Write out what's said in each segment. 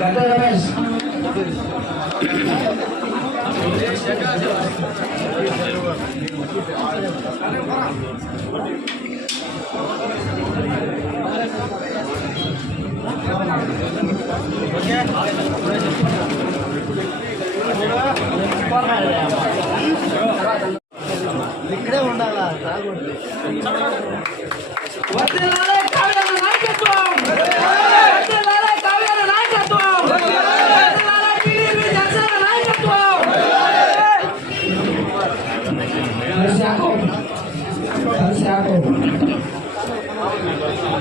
గంట రమేష్ ఇక్కడే ఉండాలా తాగొద్దు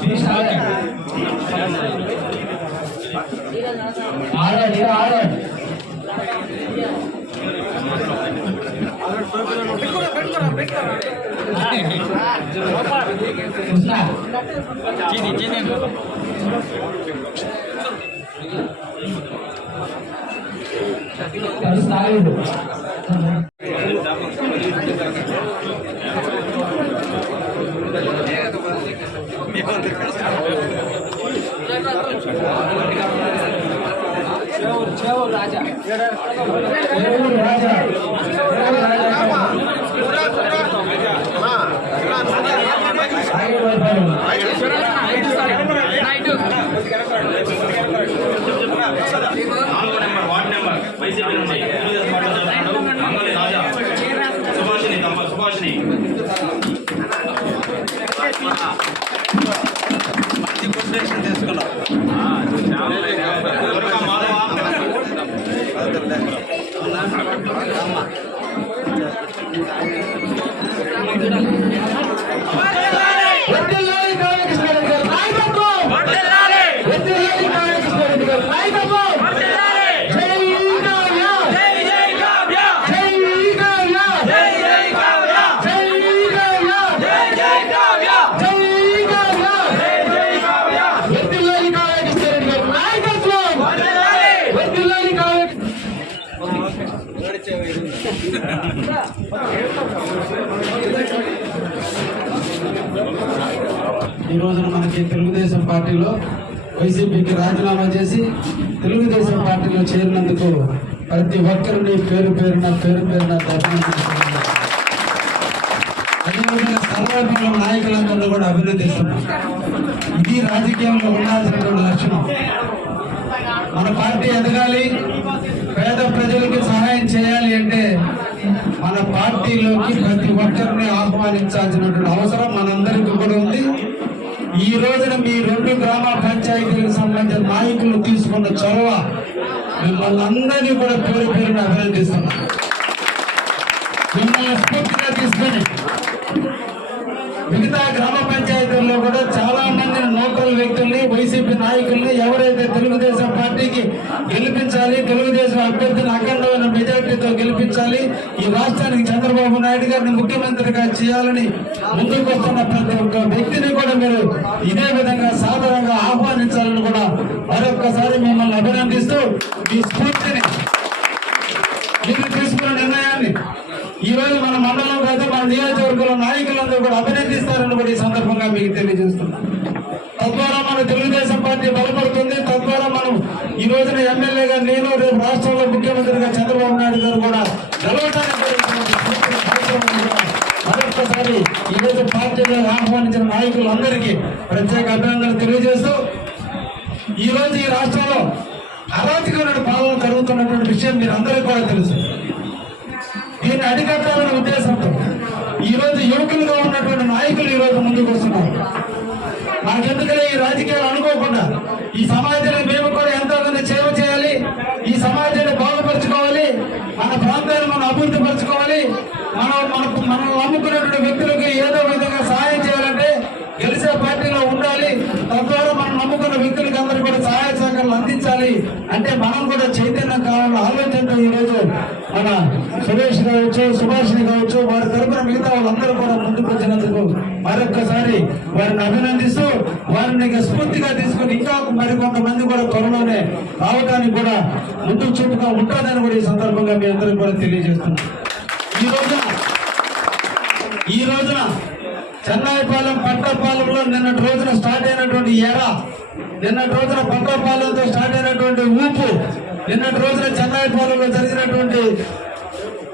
పీసాలే ఆడండి ఆడండి కృష్ణ రాజా. రాజా. రోజున మనకి తెలుగుదేశం పార్టీలో వైసీపీకి రాజీనామా చేసి తెలుగుదేశం పార్టీలో చేరినందుకు ప్రతి ఒక్కరిని పేరు పేరున పేరు పేరున అభినందిస్తున్నాను అదేవిధంగా సర్వపల్ల నాయకులందరూ కూడా అభినందిస్తున్నాం. ఇది రాజకీయంలో ఉండాల్సినటువంటి లక్షణం. మన పార్టీ ఎదగాలి పేద ప్రజలకి సహాయం చేయాలి అంటే మన పార్టీలోకి ప్రతి ఒక్కరిని ఆహ్వానించాల్సినటువంటి అవసరం మనందరికీ కూడా ఉంది. ఈ రోజున మీ రెండు గ్రామ పంచాయతీలకు సంబంధించిన నాయకులు తీసుకున్న చొరవ మిమ్మల్ని అందరినీ కూడా పేరు పేరుని అభినందిస్తున్నాం. మిమ్మల్ని స్ఫూర్తిగా తీసుకొని మిగతా గ్రామ పంచాయతీల్లో కూడా నాయకుల్ని వైసీపీ నాయకుల్ని ఎవరైతే తెలుగుదేశం పార్టీకి గెలిపించాలి తెలుగుదేశం అభ్యర్థిని అఖండమైన మెజార్టీతో గెలిపించాలి ఈ రాష్ట్రానికి చంద్రబాబు నాయుడు గారిని ముఖ్యమంత్రిగా చేయాలని ముందుకొస్తున్న ప్రతి ఒక్క వ్యక్తిని కూడా మీరు ఇదే విధంగా సాధారణంగా ఆహ్వానించాలని కూడా మరొక్కసారి మిమ్మల్ని అభినందిస్తూ మీ స్ఫూర్తిని మీరు తీసుకున్న నిర్ణయాన్ని ఈ రోజు మన మండలం కాదు మన నియోజకవర్గంలో నాయకులందరూ కూడా అభినందిస్తారని కూడా ఈ సందర్భంగా మీకు తెలియజేస్తున్నాం. మన తెలుగుదేశం పార్టీ బలపడుతుంది. తద్వారా మనం ఈ రోజున ఎమ్మెల్యేగా నేను రేపు రాష్ట్రంలో ముఖ్యమంత్రిగా చంద్రబాబు నాయుడు గారు కూడా గెలవడానికి కూడా ఈ రోజు పార్టీలో ఆహ్వానించిన నాయకులందరికీ ప్రత్యేక అభినందనలు తెలియజేస్తూ ఈ రోజు ఈ రాష్ట్రంలో అరాచకమైన పాలన జరుగుతున్నటువంటి విషయం మీరు అందరికీ కూడా తెలుసు. దీన్ని అడిగట్టాలనే ఉద్దేశంతో ఈ రోజు యువకులుగా ఉన్నటువంటి నాయకులు ఈ రోజు ముందుకు వస్తున్నారు. మాకెందుకలే ఈ రాజకీయాలు అనుకోకుండా ఈ సమాజంలో మేము కూడా ఎంతో కొంత సేవ చేయాలి ఈ సమాజాన్ని బాగుపరచుకోవాలి మన ప్రాంతాన్ని మనం అభివృద్ధి పరచుకోవాలి మనం మనకు మనం నమ్ముకున్నటువంటి వ్యక్తులకు ఏదో విధంగా సహాయం చేయాలంటే గెలిచే పార్టీలో ఉండాలి తద్వారా మనం నమ్ముకున్న వ్యక్తులకు అందరూ కూడా సహాయ సహకారాలు అందించాలి అంటే మనం కూడా చైతన్యం కావాలని ఆలోచనతో ఈ రోజు మన సురేష్ కావచ్చు సుభాషిణి కావచ్చు వారి తరఫున మిగతా వాళ్ళందరూ కూడా ముందుకు వచ్చినందుకు మరొక్కసారి వారిని అభినందిస్తూ వారిని స్ఫూర్తిగా తీసుకుని ఇంకా మరికొంతమంది కూడా త్వరలోనే రావడానికి కూడా ముందుకు చూపుగా ఉంటుందని కూడా ఈ సందర్భంగా మీ అందరికి కూడా తెలియజేస్తున్నాం. ఈ రోజున ఈ రోజున చెన్నాయిపాలెం పట్టపాలెంలో నిన్నటి రోజున స్టార్ట్ అయినటువంటి ఎర నిన్నటి రోజున పట్టపాలెంతో స్టార్ట్ అయినటువంటి ఊపు నిన్నటి రోజున చెన్నాయిపాలెంలో జరిగినటువంటి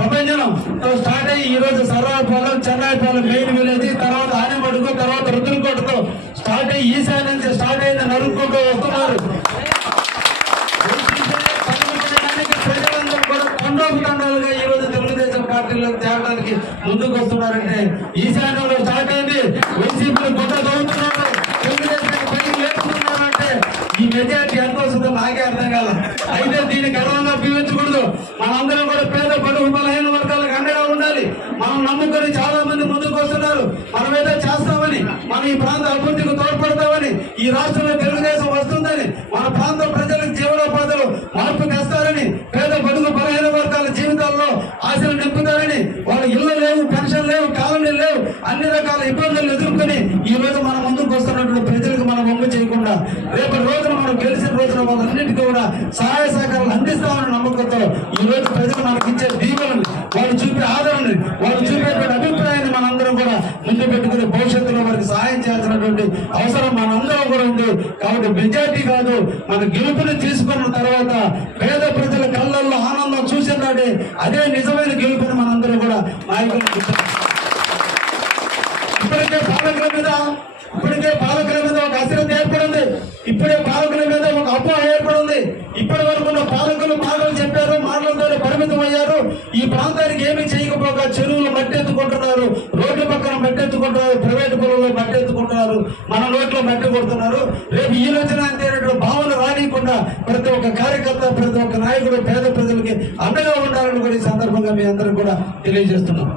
ప్రభంజనంతో స్టార్ట్ అయ్యి ఈ రోజు సర్వాపాలెం చెన్నాయిపాలెం మెయిన్ విలేజ్ తర్వాత ఆనమడుగు తర్వాత రుద్రకోటతో స్టార్ట్ అయ్యి ఈశాన్య నుంచి స్టార్ట్ అయింది నరుక్కుంటూ వస్తున్నారు. ప్రజలందరూ కూడా ఈ రోజు తెలుగుదేశం పార్టీలో తేవడానికి ముందుకు వస్తున్నారంటే ఈశాన్యంలో స్టార్ట్ అయింది. వైసీపీలు గుడ్డ చదువుతున్నారు మెజార్టీ ఎంత వస్తుందో నాకే అర్థం కాదు. అయితే దీన్ని గర్వంగా పీవించకూడదు మనందరం కూడా పేద పడు బలహీన వర్గాలకు అండగా ఉండాలి. మనం నమ్ముకొని చాలా మంది ముందుకు వస్తున్నారు. మనం ఏదో చేస్తామని మనం ఈ ప్రాంత అభివృద్ధికి తోడ్పడతామని ఈ రాష్ట్రంలో తెలుగుదేశం వస్తుందని మన ప్రాంత ప్రజలకు జీవనోపాధులు మార్పు తెస్తారని పేద బడుగు బలహీన వర్గాల జీవితాల్లో ఆశలు నింపుతారని వాళ్ళ ఇళ్ళు లేవు పెన్షన్ లేవు కాలనీ లేవు అన్ని రకాల ఇబ్బందులు ఎదుర్కొని ఈ రోజు మనం ప్రజలకు చేయకుండా రేపు రోజున మనం గెలిచిన రోజున వాళ్ళన్నిటికీ కూడా సహాయ సహకారాలు అందిస్తామని నమ్మకంతో ఈ రోజు ప్రజలు మనకి ఇచ్చే దీవెనని వాళ్ళు చూపే ఆదరణని వాళ్ళు చూపేటువంటి అభిప్రాయాన్ని మనందరం కూడా ముందు పెట్టుకుని భవిష్యత్తులో వారికి సహాయం చేయాల్సినటువంటి అవసరం మనందరం కూడా ఉంది. కాబట్టి మెజార్టీ కాదు మన గెలుపుని తీసుకున్న తర్వాత పేద ప్రజల కళ్ళల్లో ఆనందం చూసినాడే అదే నిజమైన గెలుపుని మనందరం కూడా నాయకులు ఇప్పటికే పాలకుల మీద ఇప్పటికే పాలకుల మీద ఒక అశ్రద్ధ ఏర్పడింది. ఇప్పుడే పాలకుల మీద ఒక అపోహ ఏర్పడింది. ఇప్పటి వరకు ఉన్న పాలకులు మాటలు చెప్పారు మాటలతో పరిమితం అయ్యారు ఈ ప్రాంతానికి ఏమీ చేయకపోగా చెరువులు మట్టెత్తుకుంటున్నారు. రోడ్డు పక్కన మట్టెత్తుకుంటున్నారు ప్రైవేట్ పొలంలో మట్టెత్తుకుంటున్నారు. మన నోట్లో మట్టి కొడుతున్నారు. రేపు ఈ రోజున అంతేనట్టు భావన రానియకుండా ప్రతి ఒక్క కార్యకర్త ప్రతి ఒక్క నాయకుడు పేద ప్రజలకి అండగా ఉండాలని కూడా ఈ సందర్భంగా మీ అందరూ కూడా తెలియజేస్తున్నాం.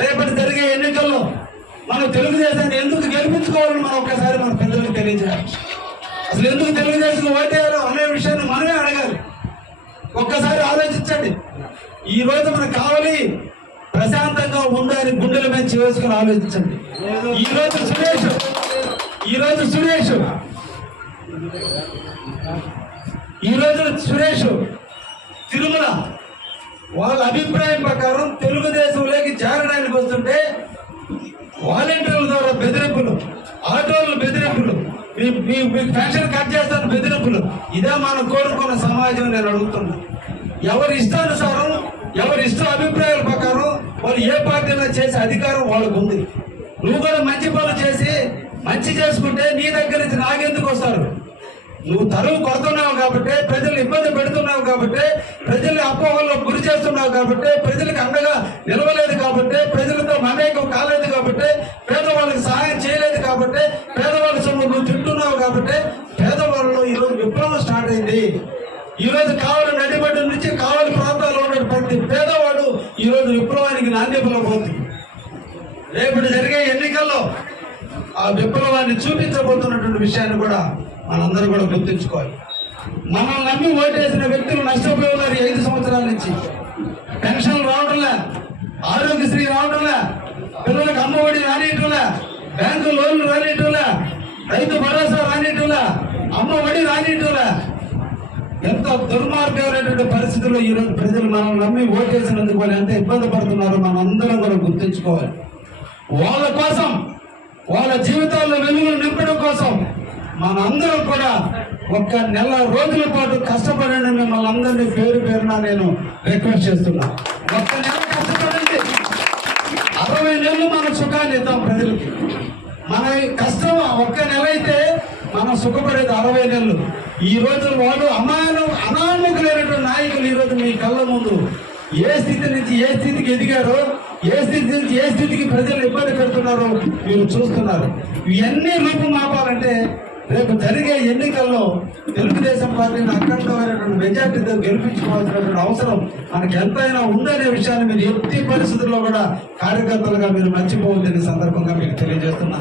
రేపటి జరిగే ఎన్నికల్లో మనం తెలుగుదేశాన్ని ఎందుకు గెలిపించుకోవాలని మనం ఒక్కసారి మన పిల్లలకు తెలియజేయాలి. అసలు ఎందుకు తెలుగుదేశం ఓటేయాలో అనే విషయాన్ని మనమే అడగాలి. ఒక్కసారి ఆలోచించండి. ఈ రోజు మనకు కావాలి ప్రశాంతంగా ఉందని గుండెల మీద చేసుకుని ఆలోచించండి. ఈ రోజు సురేష్ ఈ రోజు సురేష్. ఈ రోజు సురేష్ తిరుమల వాళ్ళ అభిప్రాయం ప్రకారం తెలుగుదేశంలోకి ఆటోలు బెదిరింపులు. మీ మీ మీ పెన్షన్ కట్ చేస్తాను బెదిరింపులు. ఇదే మనం కోరుకున్న సమాజం నేను అడుగుతున్నా. ఎవరి ఇష్టానుసారం ఎవరి ఇష్ట అభిప్రాయాల ప్రకారం వాళ్ళు ఏ పార్టీలో చేసే అధికారం వాళ్ళకు ఉంది నువ్వు కూడా మంచి పనులు చేసి మంచి చేసుకుంటే నీ దగ్గర నువ్వు తరువు కొడుతున్నావు కాబట్టి ప్రజలు ఇబ్బంది పెడుతున్నావు కాబట్టి ప్రజల్ని అపోహల్లో గురి చేస్తున్నావు కాబట్టి ప్రజలకు అండగా నిలవలేదు కాబట్టి ప్రజలతో మమేకం కాలేదు కాబట్టి పేదవాళ్ళకి సహాయం చేయలేదు కాబట్టి పేదవాళ్ళ సొమ్ము నువ్వు తింటున్నావు కాబట్టి పేదవాళ్ళలో ఈరోజు విప్లవం స్టార్ట్ అయింది. ఈరోజు కావలి నడిబడ్డ నుంచి కావలి ప్రాంతాల్లో ఉన్న ప్రతి పేదవాడు ఈరోజు విప్లవానికి నాంది పలబోతుంది రేపటి జరిగే ఎన్నికల్లో ఆ విప్లవాన్ని చూపించబోతున్నటువంటి విషయాన్ని కూడా మనందరూ కూడా గుర్తుంచుకోవాలి. మనం నమ్మి ఓటేసిన వ్యక్తులు నష్టపోయి ఉన్నారు ఐదు సంవత్సరాల నుంచి. పెన్షన్లు రావడంలా ఆరోగ్యశ్రీ రావడంలా పిల్లలకు అమ్మఒడి రానియటంలే బ్యాంకు లోన్లు రానియటంలే రైతు భరోసా రానియటంలే అమ్మ ఒడి రానియటంలే. ఎంత దుర్మార్గమైనటువంటి పరిస్థితుల్లో ఈరోజు ప్రజలు మనం నమ్మి ఓటేసినందుకు వాళ్ళు ఎంత ఇబ్బంది పడుతున్నారో మనం అందరం కూడా గుర్తుంచుకోవాలి. వాళ్ళ కోసం వాళ్ళ జీవితాల్లో వెలుగులు నింపడం కోసం మనందరం కూడా ఒక్క నెల రోజుల పాటు కష్టపడండి మిమ్మల్ని అందరినీ పేరు పేరున నేను రిక్వెస్ట్ చేస్తున్నా. ఒక్క నెల కష్టపడండి. అరవై నెలలు మనం సుఖాన్ని ఇద్దాం ప్రజలకి. మన కష్టం ఒక్క నెల అయితే మనం సుఖపడేది అరవై నెలలు. ఈ రోజు వాళ్ళు అమాయన అనామకులైనటువంటి నాయకులు ఈ రోజు మీ కళ్ళ ముందు ఏ స్థితి నుంచి ఏ స్థితికి ఎదిగారో ఏ స్థితి నుంచి ఏ స్థితికి ప్రజలు ఇబ్బంది పెడుతున్నారో మీరు చూస్తున్నారు. ఇవన్నీ రూపుమాపాలంటే రేపు జరిగే ఎన్నికల్లో తెలుగుదేశం పార్టీని అఖండమైనటువంటి మెజార్టీతో గెలిపించుకోవాల్సినటువంటి అవసరం మనకి ఎంతైనా ఉందనే విషయాన్ని మీరు ఎట్టి పరిస్థితుల్లో కూడా కార్యకర్తలుగా మీరు మర్చిపోవద్దని సందర్భంగా మీకు తెలియజేస్తున్నా.